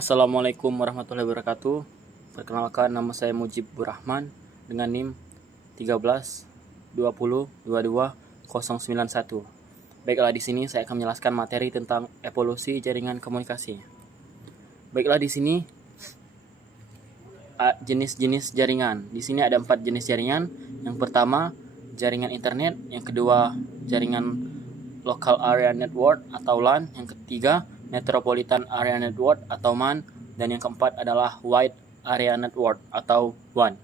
Assalamualaikum warahmatullahi wabarakatuh. Perkenalkan, nama saya Mujibur Rahman dengan NIM 13 20 22 091. Baiklah, di sini saya akan menjelaskan materi tentang evolusi jaringan komunikasi. Baiklah, di sini jenis-jenis jaringan. Di sini ada 4 jenis jaringan. Yang pertama, jaringan internet. Yang kedua, jaringan local area network atau LAN. Yang ketiga, Metropolitan Area Network atau MAN, dan yang keempat adalah Wide Area Network atau WAN.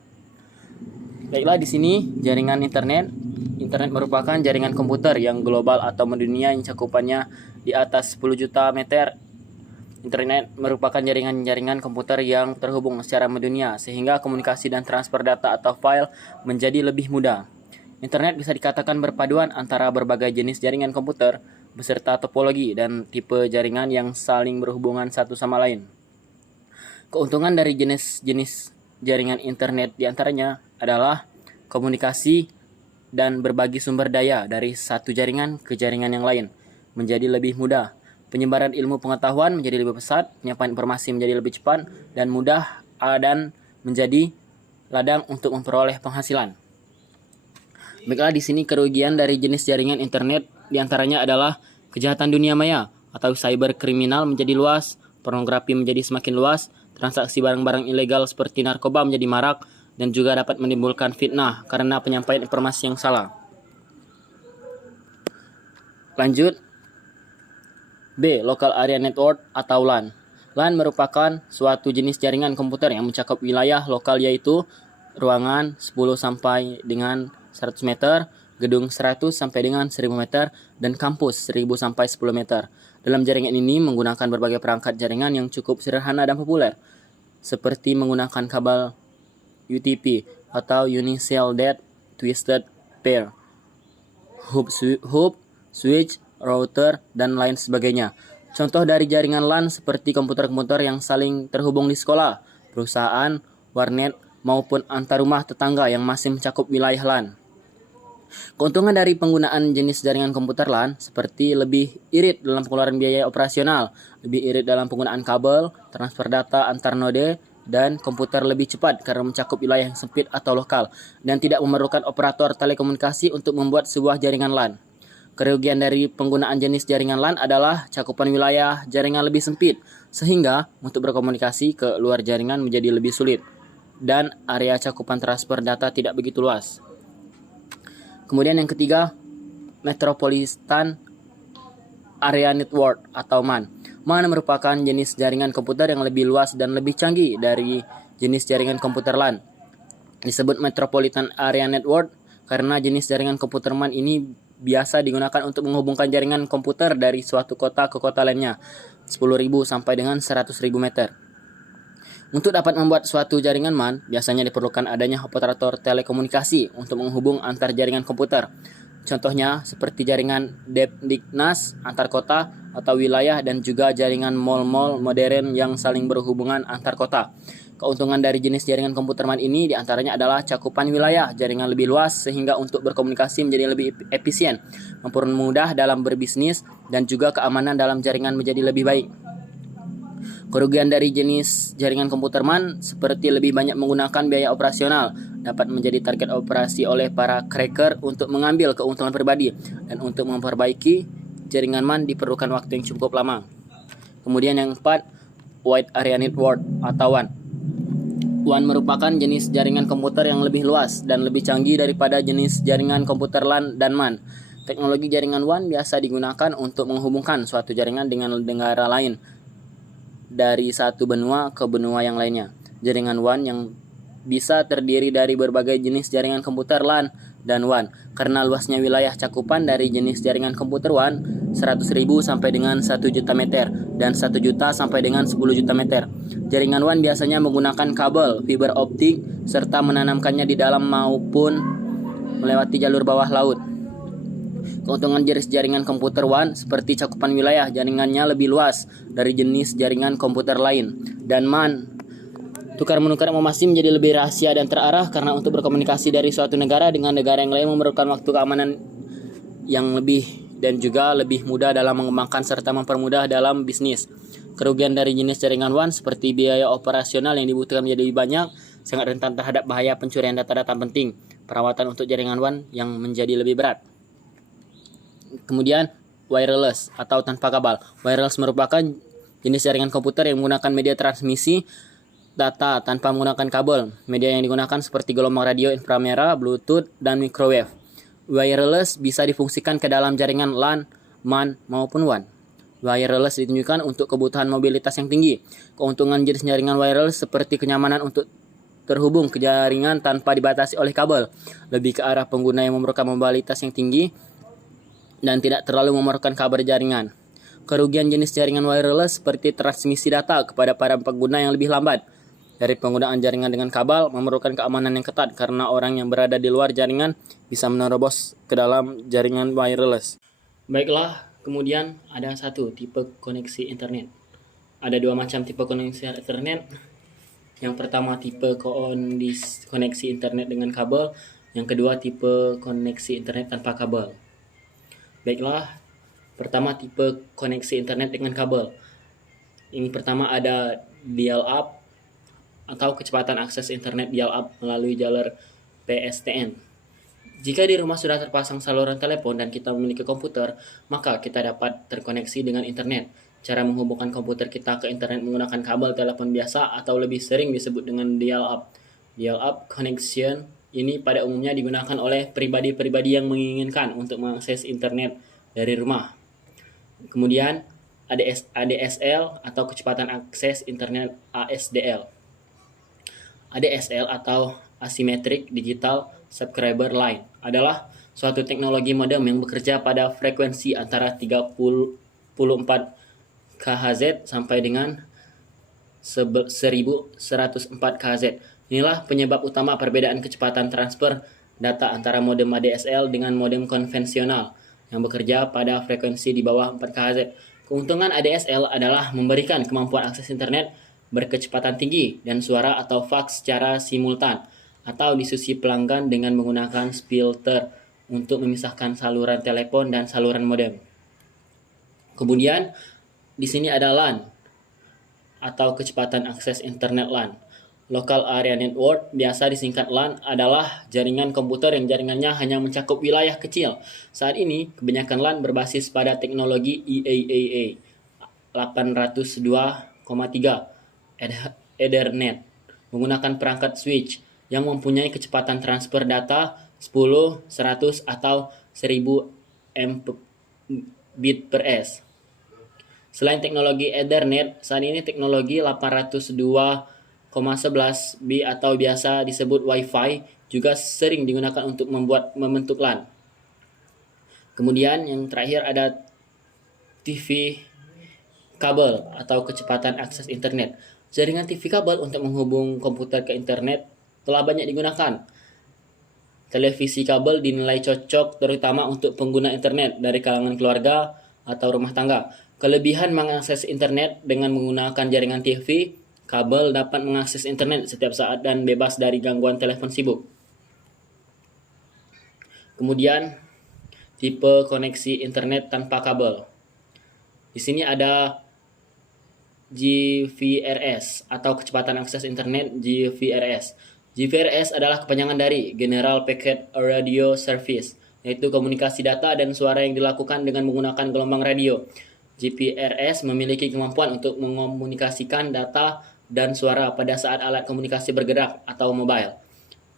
Baiklah, di sini jaringan internet. Internet merupakan jaringan komputer yang global atau mendunia yang cakupannya di atas 10 juta meter. Internet merupakan jaringan-jaringan komputer yang terhubung secara mendunia sehingga komunikasi dan transfer data atau file menjadi lebih mudah. Internet bisa dikatakan berpaduan antara berbagai jenis jaringan komputer beserta topologi dan tipe jaringan yang saling berhubungan satu sama lain. Keuntungan dari jenis-jenis jaringan internet diantaranya adalah komunikasi dan berbagi sumber daya dari satu jaringan ke jaringan yang lain menjadi lebih mudah. Penyebaran ilmu pengetahuan menjadi lebih pesat, penyampaian informasi menjadi lebih cepat dan mudah, dan menjadi ladang untuk memperoleh penghasilan. Baiklah, di sini kerugian dari jenis jaringan internet diantaranya adalah kejahatan dunia maya atau cyber kriminal menjadi luas, pornografi menjadi semakin luas, transaksi barang-barang ilegal seperti narkoba menjadi marak, dan juga dapat menimbulkan fitnah karena penyampaian informasi yang salah. Lanjut. B. Local Area Network atau LAN. LAN merupakan suatu jenis jaringan komputer yang mencakup wilayah lokal, yaitu ruangan 10 sampai dengan 100 meter, gedung 100 sampai dengan 1000 meter, dan kampus 1000 sampai 10 meter. Dalam jaringan ini menggunakan berbagai perangkat jaringan yang cukup sederhana dan populer, seperti menggunakan kabel UTP atau Unicellular Twisted Pair, hub, switch, router, dan lain sebagainya. Contoh dari jaringan LAN seperti komputer-komputer yang saling terhubung di sekolah, perusahaan, warnet, maupun antar rumah tetangga yang masih mencakup wilayah LAN. Keuntungan dari penggunaan jenis jaringan komputer LAN seperti lebih irit dalam pengeluaran biaya operasional, lebih irit dalam penggunaan kabel, transfer data antar node, dan komputer lebih cepat karena mencakup wilayah yang sempit atau lokal, dan tidak memerlukan operator telekomunikasi untuk membuat sebuah jaringan LAN. Kerugian dari penggunaan jenis jaringan LAN adalah cakupan wilayah jaringan lebih sempit, sehingga untuk berkomunikasi ke luar jaringan menjadi lebih sulit, dan area cakupan transfer data tidak begitu luas. Kemudian yang ketiga, Metropolitan Area Network atau MAN. MAN merupakan jenis jaringan komputer yang lebih luas dan lebih canggih dari jenis jaringan komputer LAN. Disebut Metropolitan Area Network karena jenis jaringan komputer MAN ini biasa digunakan untuk menghubungkan jaringan komputer dari suatu kota ke kota lainnya, 10.000 sampai dengan 100.000 meter. Untuk dapat membuat suatu jaringan MAN, biasanya diperlukan adanya operator telekomunikasi untuk menghubung antar jaringan komputer. Contohnya seperti jaringan Depdiknas antar kota atau wilayah, dan juga jaringan mall-mall modern yang saling berhubungan antar kota. Keuntungan dari jenis jaringan komputer MAN ini diantaranya adalah cakupan wilayah jaringan lebih luas sehingga untuk berkomunikasi menjadi lebih efisien, mempermudah dalam berbisnis, dan juga keamanan dalam jaringan menjadi lebih baik. Kerugian dari jenis jaringan komputer MAN seperti lebih banyak menggunakan biaya operasional, dapat menjadi target operasi oleh para cracker untuk mengambil keuntungan pribadi, dan untuk memperbaiki jaringan MAN diperlukan waktu yang cukup lama. Kemudian yang keempat, Wide Area Network atau WAN. WAN merupakan jenis jaringan komputer yang lebih luas dan lebih canggih daripada jenis jaringan komputer LAN dan MAN. Teknologi jaringan WAN biasa digunakan untuk menghubungkan suatu jaringan dengan negara lain dari satu benua ke benua yang lainnya. Jaringan WAN yang bisa terdiri dari berbagai jenis jaringan komputer LAN dan WAN. Karena luasnya wilayah cakupan dari jenis jaringan komputer WAN 100.000 sampai dengan 1 juta meter dan 1 juta sampai dengan 10 juta meter. Jaringan WAN biasanya menggunakan kabel fiber optik serta menanamkannya di dalam maupun melewati jalur bawah laut. Keuntungan jenis jaringan komputer WAN seperti cakupan wilayah jaringannya lebih luas dari jenis jaringan komputer lain, dan MAN tukar-menukar informasi menjadi lebih rahasia dan terarah karena untuk berkomunikasi dari suatu negara dengan negara yang lain memerlukan waktu keamanan yang lebih dan juga lebih mudah dalam mengembangkan serta mempermudah dalam bisnis. Kerugian dari jenis jaringan WAN seperti biaya operasional yang dibutuhkan menjadi lebih banyak, sangat rentan terhadap bahaya pencurian data-data penting, perawatan untuk jaringan WAN yang menjadi lebih berat. Kemudian wireless atau tanpa kabel. Wireless merupakan jenis jaringan komputer yang menggunakan media transmisi data tanpa menggunakan kabel. Media yang digunakan seperti gelombang radio inframerah, Bluetooth, dan microwave. Wireless bisa difungsikan ke dalam jaringan LAN, MAN, maupun WAN. Wireless ditunjukkan untuk kebutuhan mobilitas yang tinggi. Keuntungan jenis jaringan wireless seperti kenyamanan untuk terhubung ke jaringan tanpa dibatasi oleh kabel, lebih ke arah pengguna yang memerlukan mobilitas yang tinggi dan tidak terlalu memerlukan kabel jaringan. Kerugian jenis jaringan wireless seperti transmisi data kepada para pengguna yang lebih lambat. Dari penggunaan jaringan dengan kabel memerlukan keamanan yang ketat karena orang yang berada di luar jaringan bisa menerobos ke dalam jaringan wireless. Baiklah, kemudian ada satu tipe koneksi internet. Ada dua macam tipe koneksi internet. Yang pertama tipe koneksi internet dengan kabel, yang kedua tipe koneksi internet tanpa kabel. Baiklah, pertama tipe koneksi internet dengan kabel. Ini pertama ada dial-up atau kecepatan akses internet dial-up melalui jalur PSTN. Jika di rumah sudah terpasang saluran telepon dan kita memiliki komputer, maka kita dapat terkoneksi dengan internet. Cara menghubungkan komputer kita ke internet menggunakan kabel telepon biasa atau lebih sering disebut dengan dial-up. Dial-up connection ini pada umumnya digunakan oleh pribadi-pribadi yang menginginkan untuk mengakses internet dari rumah. Kemudian ADSL atau kecepatan akses internet ASDL. ADSL atau Asymmetric Digital Subscriber Line adalah suatu teknologi modem yang bekerja pada frekuensi antara 34 kHz sampai dengan 1104 kHz. Inilah penyebab utama perbedaan kecepatan transfer data antara modem ADSL dengan modem konvensional yang bekerja pada frekuensi di bawah 4 kHz. Keuntungan ADSL adalah memberikan kemampuan akses internet berkecepatan tinggi dan suara atau fax secara simultan atau diskusi pelanggan dengan menggunakan filter untuk memisahkan saluran telepon dan saluran modem. Kemudian di sini ada LAN atau kecepatan akses internet LAN. Local Area Network, biasa disingkat LAN, adalah jaringan komputer yang jaringannya hanya mencakup wilayah kecil. Saat ini, kebanyakan LAN berbasis pada teknologi EAA 802,3 Ethernet menggunakan perangkat switch yang mempunyai kecepatan transfer data 10, 100, atau 1000 Mbps. Selain teknologi Ethernet, saat ini teknologi 802,11b atau biasa disebut Wi-Fi juga sering digunakan untuk membentuk LAN. Kemudian yang terakhir ada TV kabel atau kecepatan akses internet. Jaringan TV kabel untuk menghubung komputer ke internet telah banyak digunakan. Televisi kabel dinilai cocok terutama untuk pengguna internet dari kalangan keluarga atau rumah tangga. Kelebihan mengakses internet dengan menggunakan jaringan TV kabel dapat mengakses internet setiap saat dan bebas dari gangguan telepon sibuk. Kemudian tipe koneksi internet tanpa kabel. Di sini ada GVRS atau kecepatan akses internet GVRS. GVRS adalah kepanjangan dari General Packet Radio Service, yaitu komunikasi data dan suara yang dilakukan dengan menggunakan gelombang radio. GVRS memiliki kemampuan untuk mengomunikasikan data dan suara pada saat alat komunikasi bergerak atau mobile.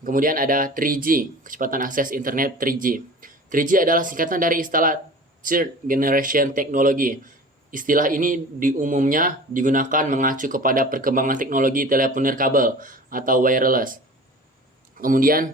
Kemudian ada 3G, kecepatan akses internet 3G. 3G adalah singkatan dari istilah Third Generation Technology. Istilah ini umumnya digunakan mengacu kepada perkembangan teknologi teleponer kabel atau wireless. Kemudian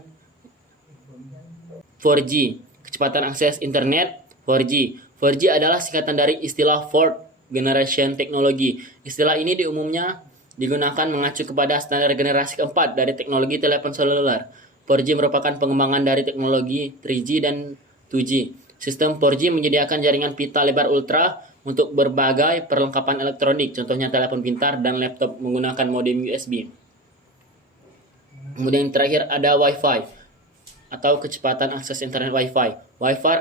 4G, kecepatan akses internet 4G. 4G adalah singkatan dari istilah Fourth Generation Technology. Istilah ini umumnya digunakan mengacu kepada standar generasi keempat dari teknologi telepon seluler. 4G merupakan pengembangan dari teknologi 3G dan 2G. Sistem 4G menyediakan jaringan pita lebar ultra untuk berbagai perlengkapan elektronik, contohnya telepon pintar dan laptop menggunakan modem USB. Kemudian yang terakhir ada Wi-Fi atau kecepatan akses internet Wi-Fi. Wi-Fi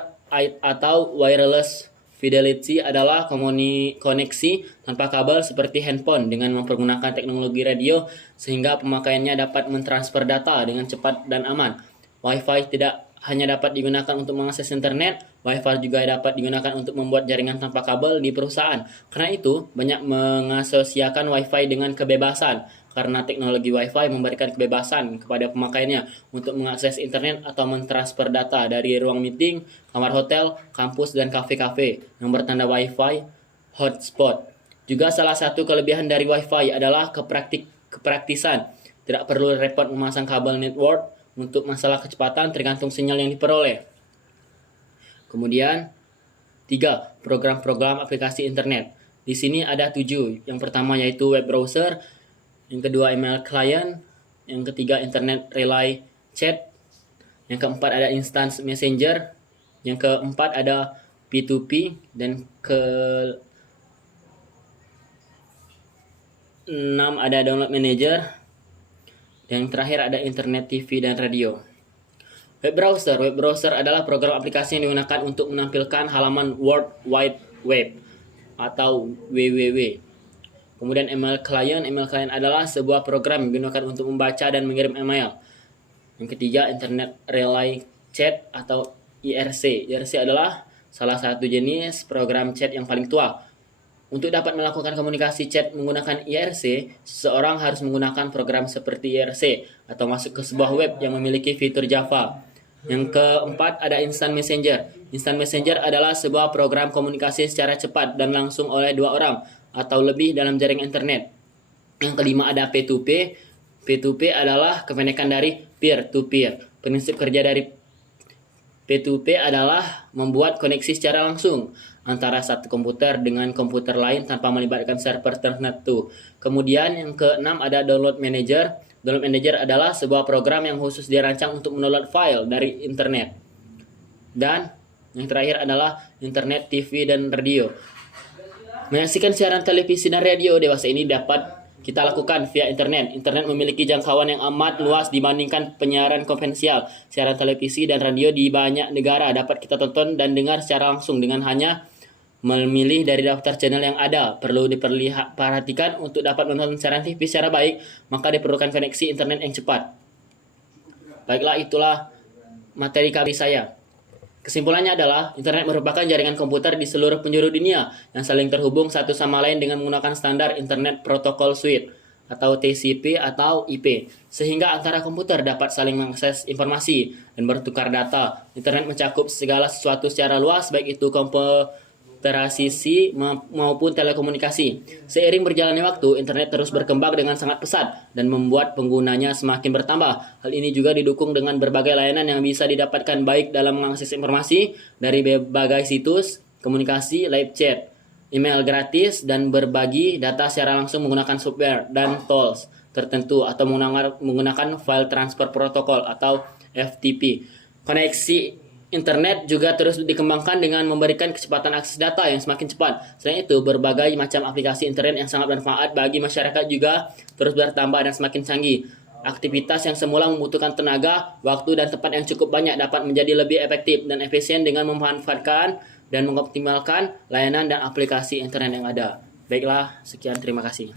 atau Wireless fidelity adalah koneksi tanpa kabel seperti handphone dengan mempergunakan teknologi radio sehingga pemakaiannya dapat mentransfer data dengan cepat dan aman. Wi-Fi tidak hanya dapat digunakan untuk mengakses internet, Wi-Fi juga dapat digunakan untuk membuat jaringan tanpa kabel di perusahaan. Karena itu, banyak mengasosiasikan Wi-Fi dengan kebebasan, karena teknologi Wi-Fi memberikan kebebasan kepada pemakainya untuk mengakses internet atau mentransfer data dari ruang meeting, kamar hotel, kampus, dan kafe-kafe yang bertanda Wi-Fi hotspot. Juga salah satu kelebihan dari Wi-Fi adalah kepraktisan. Tidak perlu repot memasang kabel network. Untuk masalah kecepatan tergantung sinyal yang diperoleh. Kemudian 3. Program-program aplikasi internet. Di sini ada 7. Yang pertama yaitu web browser, yang kedua email client, yang ketiga internet relay chat, yang keempat ada instant messenger, yang keempat ada P2P, dan ke-6 ada download manager. Yang terakhir ada internet, TV, dan radio. Web browser adalah program aplikasi yang digunakan untuk menampilkan halaman World Wide Web atau WWW. Kemudian email client adalah sebuah program yang digunakan untuk membaca dan mengirim email. Yang ketiga internet relay chat atau IRC. IRC adalah salah satu jenis program chat yang paling tua. Untuk dapat melakukan komunikasi chat menggunakan IRC, seseorang harus menggunakan program seperti IRC atau masuk ke sebuah web yang memiliki fitur Java. Yang keempat ada Instant Messenger. Instant Messenger adalah sebuah program komunikasi secara cepat dan langsung oleh 2 orang atau lebih dalam jaringan internet. Yang kelima ada P2P. P2P adalah kependekan dari peer-to-peer. Prinsip kerja dari P2P adalah membuat koneksi secara langsung antara satu komputer dengan komputer lain tanpa melibatkan server tertentu. Kemudian yang keenam ada Download Manager. Download Manager adalah sebuah program yang khusus dirancang untuk mendownload file dari internet. Dan yang terakhir adalah internet, TV, dan radio. Menyaksikan siaran televisi dan radio dewasa ini dapat kita lakukan via internet. Internet memiliki jangkauan yang amat luas dibandingkan penyiaran konvensional. Siaran televisi dan radio di banyak negara dapat kita tonton dan dengar secara langsung dengan hanya memilih dari daftar channel yang ada. Perlu diperhatikan untuk dapat menonton siaran TV secara baik, maka diperlukan koneksi internet yang cepat. Baiklah, itulah materi kami saya. Kesimpulannya adalah, internet merupakan jaringan komputer di seluruh penjuru dunia yang saling terhubung satu sama lain dengan menggunakan standar Internet Protocol Suite atau TCP atau IP, sehingga antara komputer dapat saling mengakses informasi dan bertukar data. Internet mencakup segala sesuatu secara luas, baik itu komputerasi maupun telekomunikasi. Seiring berjalannya waktu, internet terus berkembang dengan sangat pesat dan membuat penggunanya semakin bertambah. Hal ini juga didukung dengan berbagai layanan yang bisa didapatkan baik dalam mengakses informasi dari berbagai situs, komunikasi, live chat, email gratis, dan berbagi data secara langsung menggunakan software dan tools tertentu atau menggunakan file transfer protocol atau FTP. Koneksi internet juga terus dikembangkan dengan memberikan kecepatan akses data yang semakin cepat. Selain itu, berbagai macam aplikasi internet yang sangat bermanfaat bagi masyarakat juga terus bertambah dan semakin canggih. Aktivitas yang semula membutuhkan tenaga, waktu, dan tempat yang cukup banyak dapat menjadi lebih efektif dan efisien dengan memanfaatkan dan mengoptimalkan layanan dan aplikasi internet yang ada. Baiklah, sekian, terima kasih.